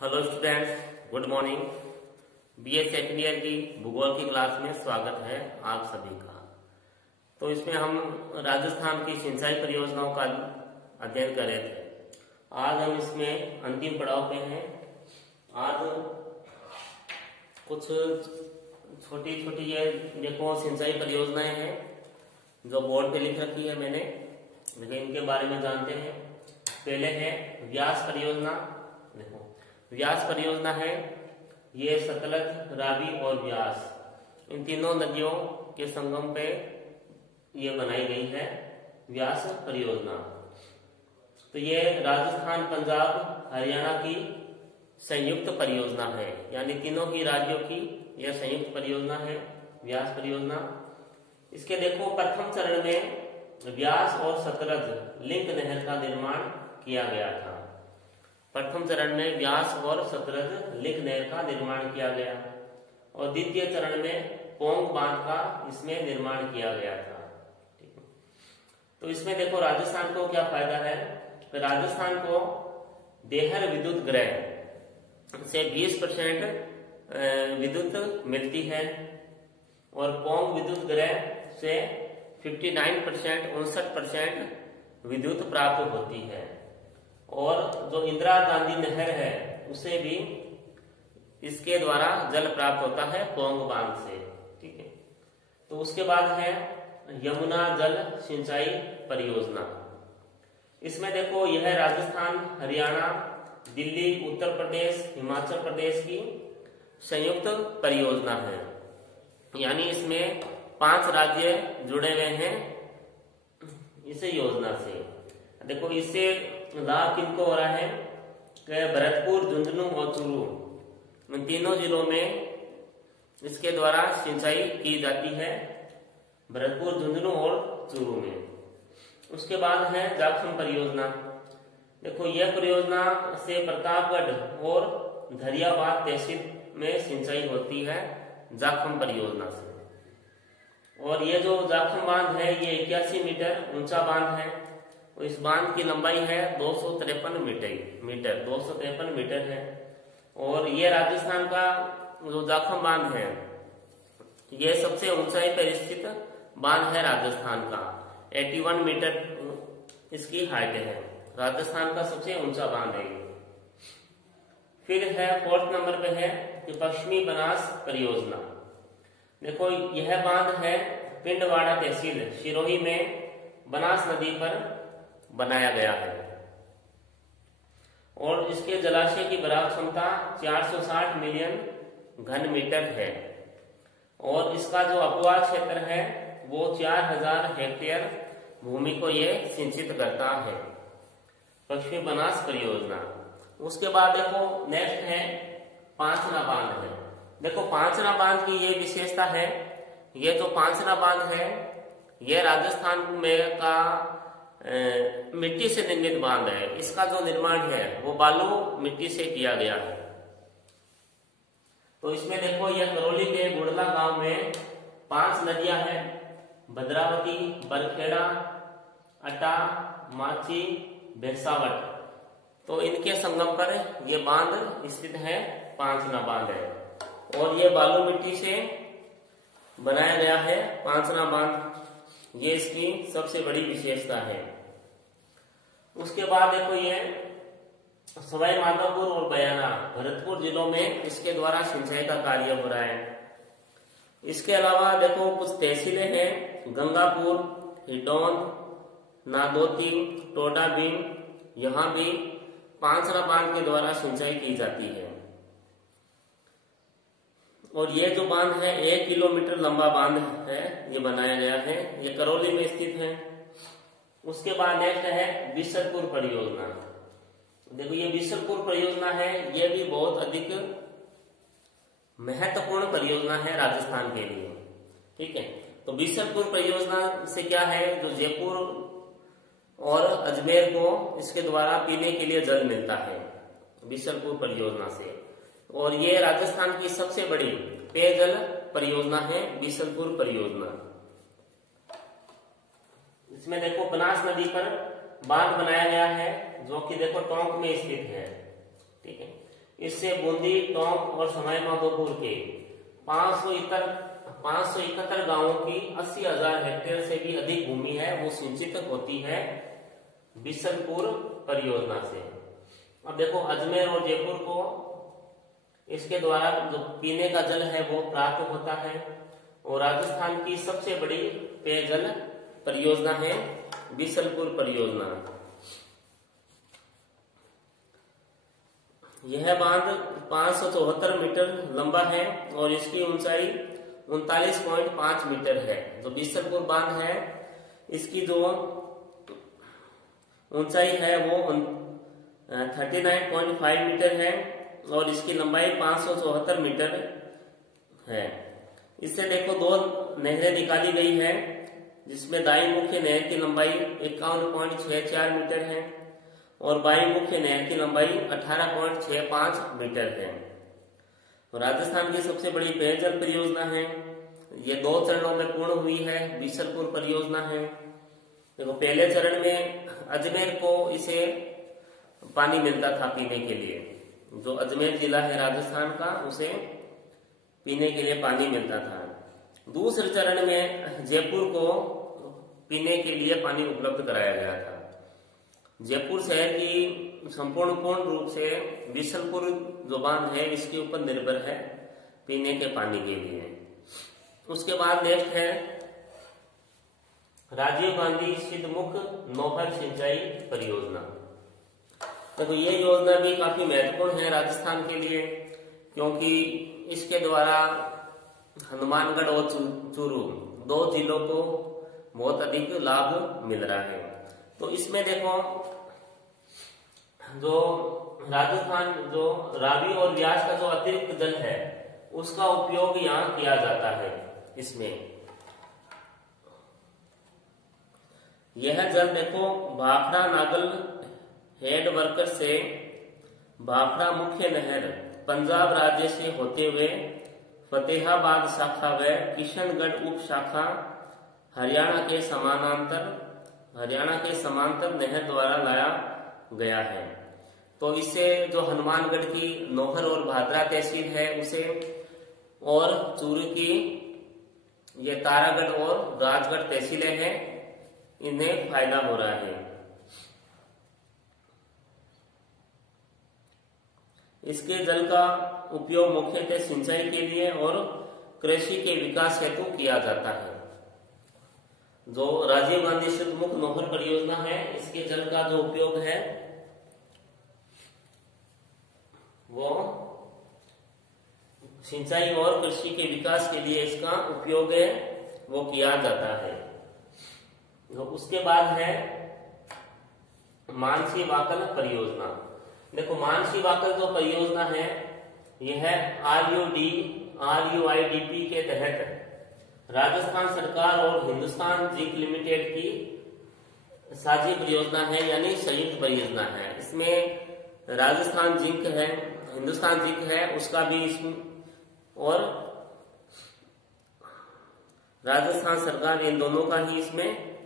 Hello students, good morning. BA second year की भूगोल की क्लास में स्वागत है आप सभी का। तो इसमें हम राजस्थान की सिंचाई परियोजनाओं का अध्ययन कर रहे थे। आज हम इसमें अंतिम पड़ाव पे हैं। आज कुछ छोटी छोटी ये देखो सिंचाई परियोजनाएं हैं जो बोर्ड पे लिख रखी है मैंने, लेकिन इनके बारे में जानते हैं। पहले है व्यास परियोजना। देखो व्यास परियोजना है, ये सतलज, रावी और व्यास इन तीनों नदियों के संगम पे ये बनाई गई है व्यास परियोजना। तो ये राजस्थान, पंजाब, हरियाणा की संयुक्त परियोजना है, यानी तीनों ही राज्यों की यह संयुक्त परियोजना है व्यास परियोजना। इसके देखो प्रथम चरण में व्यास और सतलज लिंक नहर का निर्माण किया गया था। प्रथम चरण में व्यास और सतलज लिंक नहर का निर्माण किया गया और द्वितीय चरण में पोंग बांध का इसमें निर्माण किया गया था। ठीक है, तो इसमें देखो राजस्थान को क्या फायदा है। तो राजस्थान को देहर विद्युत ग्रह से 20% विद्युत मिलती है और पोंग विद्युत ग्रह से 59% 59% विद्युत प्राप्त होती है। और जो इंदिरा गांधी नहर है उसे भी इसके द्वारा जल प्राप्त होता है पोंग बांध से। ठीक है, तो उसके बाद है यमुना जल सिंचाई परियोजना। इसमें देखो यह राजस्थान, हरियाणा, दिल्ली, उत्तर प्रदेश, हिमाचल प्रदेश की संयुक्त परियोजना है, यानी इसमें 5 राज्य जुड़े हुए हैं इस योजना से। देखो इससे लाभ किनको हो रहा है कि भरतपुर, झुंझुनू और चूरू इन तीनों जिलों में इसके द्वारा सिंचाई की जाती है, भरतपुर, झुंझुनू और चूरू में। उसके बाद है जाखम परियोजना। देखो यह परियोजना से प्रतापगढ़ और धरियाबाद तहसील में सिंचाई होती है जाखम परियोजना से। और ये जो जाखम बांध है ये 81 मीटर ऊंचा बांध है। तो इस बांध की लंबाई है 253 मीटर 253 मीटर है। और ये राजस्थान का जो जाखम बांध है ये सबसे ऊंचाई पर स्थित बांध है राजस्थान का। 81 मीटर इसकी हाइट है, राजस्थान का सबसे ऊंचा बांध है। फिर है 4th नंबर पे है कि पश्चिमी बनास परियोजना। देखो यह बांध है पिंडवाड़ा तहसील सिरोही में बनास नदी पर बनाया गया है और इसके जलाशय की भराव क्षमता 460 मिलियन घन मीटर है और इसका जो अपवाह क्षेत्र है वो 4000 हेक्टेयर भूमि को ये सिंचित करता है, पश्चिमी बनास परियोजना। उसके बाद देखो नेक्स्ट है पांचना बांध है। देखो पांचना बांध की ये विशेषता है, ये जो पांचना बांध है ये राजस्थान में का मिट्टी से निर्मित बांध है। इसका जो निर्माण है वो बालू मिट्टी से किया गया है। तो इसमें देखो यह करौली के गुड़ला गांव में 5 नदियां हैं, भद्रावती, बरखेड़ा, अटा, माची, भेसावट। तो इनके संगम पर यह बांध स्थित है, पांचना बांध है और ये बालू मिट्टी से बनाया गया है पांचना बांध। ये इसकी सबसे बड़ी विशेषता है। उसके बाद देखो ये सवाई माधोपुर और बयाना भरतपुर जिलों में इसके द्वारा सिंचाई का कार्य हो रहा है। इसके अलावा देखो कुछ तहसीलें हैं, गंगापुर, हिडौन, नादौती, टोडा भीम, यहाँ भी पांचना बांध के द्वारा सिंचाई की जाती है। और ये जो बांध है 1 किलोमीटर लंबा बांध है, ये बनाया गया है, ये करौली में स्थित है। उसके बाद नेक्स्ट है बिसलपुर परियोजना। देखो ये बिसलपुर परियोजना है, ये भी बहुत अधिक महत्वपूर्ण परियोजना है राजस्थान के लिए। ठीक है, तो बिसलपुर परियोजना से क्या है, जो जयपुर और अजमेर को इसके द्वारा पीने के लिए जल मिलता है बिसलपुर परियोजना से। और ये राजस्थान की सबसे बड़ी पेयजल परियोजना है बिसलपुर परियोजना। इसमें देखो बनास नदी पर बांध बनाया गया है जो कि देखो टोंक में स्थित है। ठीक है, इससे बूंदी, टोंक और सवाई माधोपुर के 571 गांवों की 80,000 हेक्टेयर से भी अधिक भूमि है वो सिंचित होती है बिशनपुर परियोजना से। अब देखो अजमेर और जयपुर को इसके द्वारा जो पीने का जल है वो प्राप्त होता है और राजस्थान की सबसे बड़ी पेयजल परियोजना है बिशनपुर परियोजना। यह बांध 574 मीटर लंबा है और इसकी ऊंचाई 39.5 मीटर है। जो बिशनपुर बांध है इसकी जो ऊंचाई है वो 39.5 मीटर है और इसकी लंबाई 574 मीटर है। इससे देखो दो नहरें निकाली गई है जिसमें दाई मुख्य नहर की लंबाई 51.64 मीटर है और बाई मुख्य नहर की लंबाई 18.65 मीटर है। राजस्थान की सबसे बड़ी पेयजल परियोजना है। ये 2 चरणों में पूर्ण हुई है बिशनपुर परियोजना है। देखो पहले चरण में अजमेर को इसे पानी मिलता था पीने के लिए। जो अजमेर जिला है राजस्थान का उसे पीने के लिए पानी मिलता था। दूसरे चरण में जयपुर को पीने के लिए पानी उपलब्ध कराया गया था। जयपुर शहर की पूर्ण रूप से बिशनपुर जो बांध है इसके ऊपर निर्भर है पीने के पानी के लिए। उसके बाद नेक्स्ट है राजीव गांधी सिद्धमुख नौहर सिंचाई परियोजना। तो ये योजना भी काफी महत्वपूर्ण है राजस्थान के लिए क्योंकि इसके द्वारा हनुमानगढ़ और चूरू 2 जिलों को बहुत अधिक लाभ मिल रहा है। तो इसमें देखो जो राजस्थान जो रावी और व्यास का जो अतिरिक्त जल है उसका उपयोग यहाँ किया जाता है। इसमें यह जल देखो भाखड़ा नागल हेड वर्कर से भाखड़ा मुख्य नहर पंजाब राज्य से होते हुए फतेहाबाद शाखा व किशनगढ़ उप शाखा हरियाणा के समांतर नहर द्वारा लाया गया है। तो इससे जो हनुमानगढ़ की नौहर और भादरा तहसील है उसे और चूरू की ये तारागढ़ और राजगढ़ तहसीलें हैं इन्हें फायदा हो रहा है। इसके जल का उपयोग मुख्यतः सिंचाई के लिए और कृषि के विकास हेतु किया जाता है। जो राजीव गांधी सिद्धमुख नौहर परियोजना है इसके जल का जो उपयोग है वो सिंचाई और कृषि के विकास के लिए इसका उपयोग है वो किया जाता है। तो उसके बाद है मानसी वाकल परियोजना। देखो मानसी वाकल जो परियोजना है यह RUIDP के तहत राजस्थान सरकार और हिंदुस्तान जिंक लिमिटेड की साझी परियोजना है यानी संयुक्त परियोजना है। इसमें राजस्थान जिंक है, हिंदुस्तान जिंक है उसका भी इसमें और राजस्थान सरकार इन दोनों का ही इसमें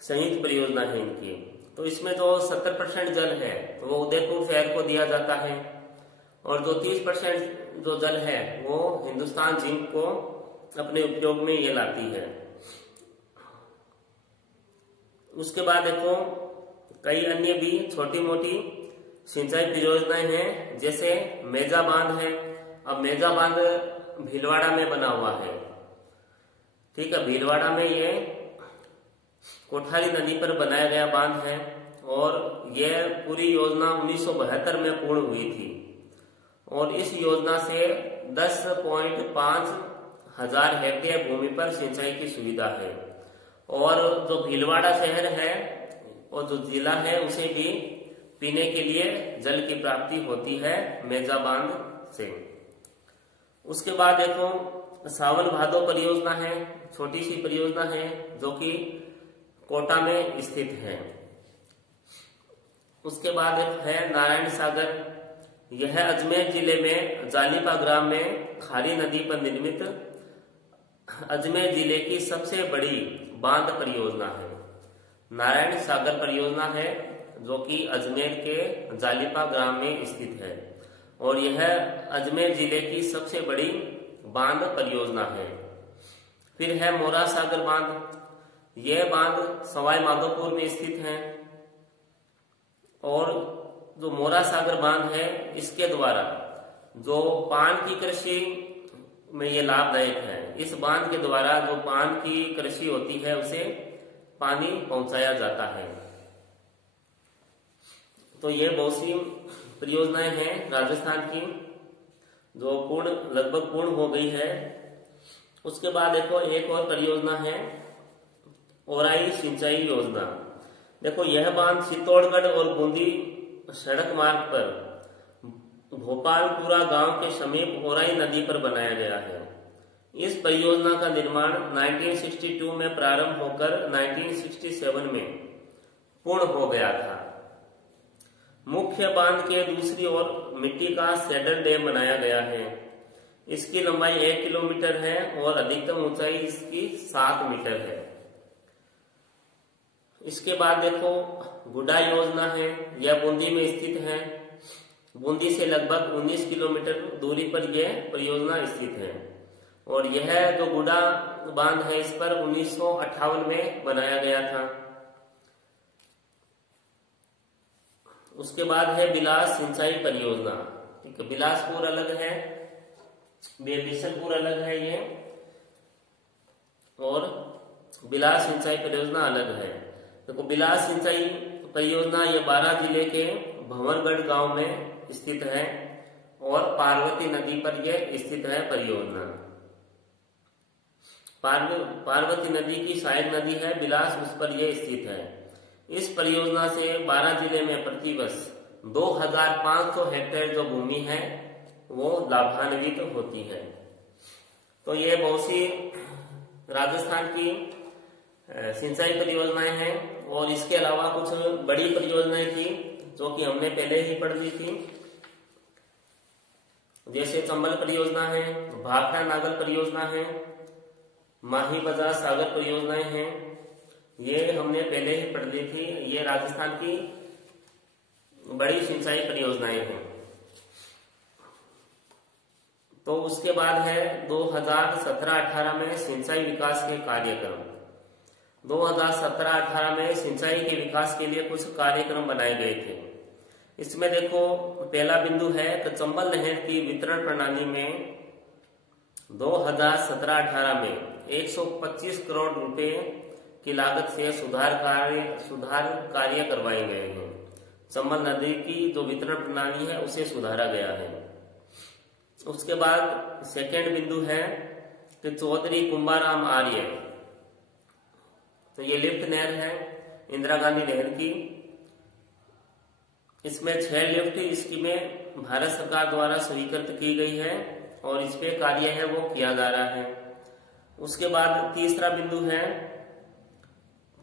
संयुक्त परियोजना है इनकी। तो इसमें जो 70% जल है वो उदयपुर शहर को दिया जाता है और जो 30% जो जल है वो हिंदुस्तान जिंक को अपने उपयोग में ये लाती है। उसके बाद देखो कई अन्य भी छोटी मोटी सिंचाई परियोजनाएं हैं जैसे मेजा बांध है। अब मेजा बांध भीलवाड़ा में बना हुआ है। ठीक है, भीलवाड़ा में ये कोठारी नदी पर बनाया गया बांध है और यह पूरी योजना 1972 में पूर्ण हुई थी और इस योजना से 10.5 हजार हेक्टेयर भूमि पर सिंचाई की सुविधा है और जो भीलवाड़ा शहर है और जो जिला है उसे भी पीने के लिए जल की प्राप्ति होती है मेजा बांध से। उसके बाद देखो सावन भादो परियोजना है, छोटी सी परियोजना है जो कि कोटा में स्थित है। उसके बाद है नारायण सागर। यह अजमेर जिले में जालिपा ग्राम में खारी नदी पर निर्मित अजमेर जिले की सबसे बड़ी बांध परियोजना है। नारायण सागर परियोजना है जो कि अजमेर के जालिपा ग्राम में स्थित है और यह अजमेर जिले की सबसे बड़ी बांध परियोजना है। फिर है मोरा सागर बांध। यह बांध सवाई माधोपुर में स्थित है और जो मोरा सागर बांध है इसके द्वारा जो पान की कृषि में ये लाभदायक है। इस बांध के द्वारा जो पान की कृषि होती है उसे पानी पहुंचाया जाता है। तो ये बहुत सी परियोजनाएं हैं राजस्थान की जो लगभग पूर्ण हो गई है। उसके बाद देखो एक और परियोजना है ओराई सिंचाई योजना। देखो यह बांध चित्तौड़गढ़ और बूंदी सड़क मार्ग पर भोपालपुरा गांव के समीप ओराई नदी पर बनाया गया है। इस परियोजना का निर्माण 1962 में प्रारंभ होकर 1967 में पूर्ण हो गया था। मुख्य बांध के दूसरी ओर मिट्टी का सैडल डैम बनाया गया है। इसकी लंबाई 1 किलोमीटर है और अधिकतम ऊंचाई इसकी 7 मीटर है। इसके बाद देखो गुडा योजना है। यह बूंदी में स्थित है। बूंदी से लगभग 19 किलोमीटर दूरी पर यह परियोजना स्थित है और यह जो गुडा बांध है इस पर 1958 में बनाया गया था। उसके बाद है बिलास सिंचाई परियोजना। ठीक है, बिलासपुर अलग है, बिशनपुर अलग है ये, और बिलास सिंचाई परियोजना अलग है। देखो बिलास सिंचाई परियोजना ये बारां जिले के भंवरगढ़ गांव में स्थित है और पार्वती नदी पर यह स्थित है परियोजना। पार्वती नदी की सहायक नदी है बिलास, उस पर यह स्थित है। इस परियोजना से बारां जिले में प्रतिवर्ष 2500 हेक्टेयर जो भूमि है वो लाभान्वित होती है। तो ये बहुत सी राजस्थान की सिंचाई परियोजनाएं हैं और इसके अलावा कुछ बड़ी परियोजनाएं थी जो कि हमने पहले ही पढ़ ली थी, जैसे चंबल परियोजना है, भाखड़ा नागल परियोजना है, माही बाजार सागर परियोजनाएं हैं। ये हमने पहले ही पढ़ ली थी। ये राजस्थान की बड़ी सिंचाई परियोजनाएं हैं। तो उसके बाद है 2017-18 में सिंचाई विकास के कार्यक्रम। 2017-18 में सिंचाई के विकास के लिए कुछ कार्यक्रम बनाए गए थे। इसमें देखो पहला बिंदु है कि चंबल नहर की वितरण प्रणाली में 2017-18 में 125 करोड़ रुपए की लागत से सुधार कार्य करवाए गए हैं। चंबल नदी की जो वितरण प्रणाली है उसे सुधारा गया है। उसके बाद सेकेंड बिंदु है कि चौधरी कुंभाराम आर्य, तो ये लिफ्ट नहर है इंदिरा गांधी नहर की। इसमें 6 लिफ्ट स्कीमें भारत सरकार द्वारा स्वीकृत की गई है और इस पे कार्य है वो किया जा रहा है। उसके बाद तीसरा बिंदु है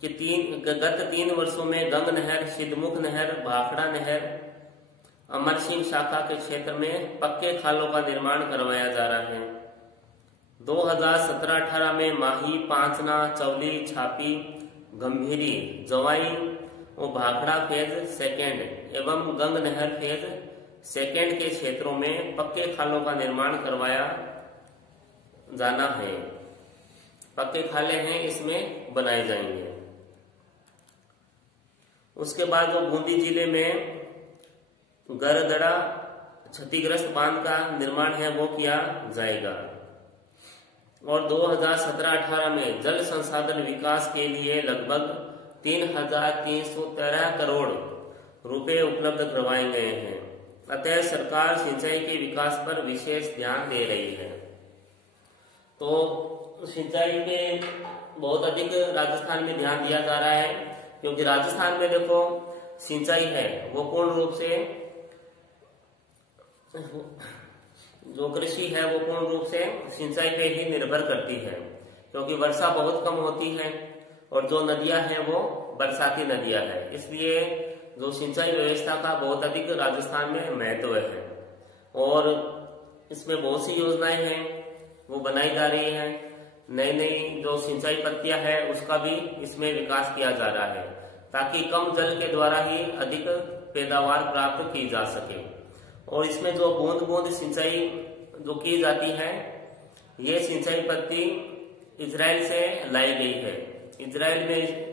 कि गत 3 वर्षों में गंग नहर, सिद्धमुख नहर, भाखड़ा नहर, अमर सिंह शाखा के क्षेत्र में पक्के खालों का निर्माण करवाया जा रहा है। 2017-18 में माही, पांचना, चौली, छापी, गंभीरी, जवाई और भाखड़ा फेज सेकेंड एवं गंग नहर फेज सेकेंड के क्षेत्रों में पक्के खालों का निर्माण करवाया जाना है। पक्के खाले हैं इसमें बनाए जाएंगे। उसके बाद जो बूंदी जिले में गरदड़ा क्षतिग्रस्त बांध का निर्माण है वो किया जाएगा। और 2017-18 में जल संसाधन विकास के लिए लगभग 3,313 करोड़ रुपए उपलब्ध करवाए गए हैं। अतः सरकार सिंचाई के विकास पर विशेष ध्यान दे रही है। तो सिंचाई पे बहुत अधिक राजस्थान में ध्यान दिया जा रहा है, क्योंकि राजस्थान में देखो सिंचाई है वो पूर्ण रूप से जो कृषि है वो पूर्ण रूप से सिंचाई पे ही निर्भर करती है, क्योंकि वर्षा बहुत कम होती है और जो नदियां हैं वो बरसाती नदियां हैं। इसलिए जो सिंचाई व्यवस्था का बहुत अधिक राजस्थान में महत्व है और इसमें बहुत सी योजनाएं हैं वो बनाई जा रही है। नई नई जो सिंचाई पद्धतियां है उसका भी इसमें विकास किया जा रहा है, ताकि कम जल के द्वारा ही अधिक पैदावार प्राप्त की जा सके। और इसमें जो बूंद बूंद सिंचाई जो की जाती है, ये सिंचाई पद्धति इजराइल से लाई गई है। इजराइल में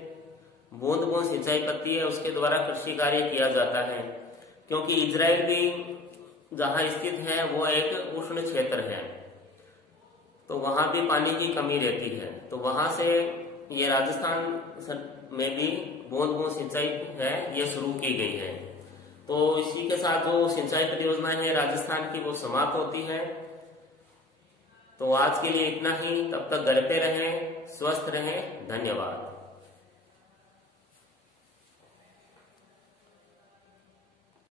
बूंद बूंद सिंचाई पद्धति है, उसके द्वारा कृषि कार्य किया जाता है। क्योंकि इजराइल भी जहां स्थित है वो एक उष्ण क्षेत्र है, तो वहां भी पानी की कमी रहती है। तो वहां से ये राजस्थान में भी बूंद बूंद सिंचाई है, ये शुरू की गई है। तो इसी के साथ जो सिंचाई परियोजना है राजस्थान की वो समाप्त होती है। तो आज के लिए इतना ही, तब तक घर पे रहें, स्वस्थ रहें, धन्यवाद।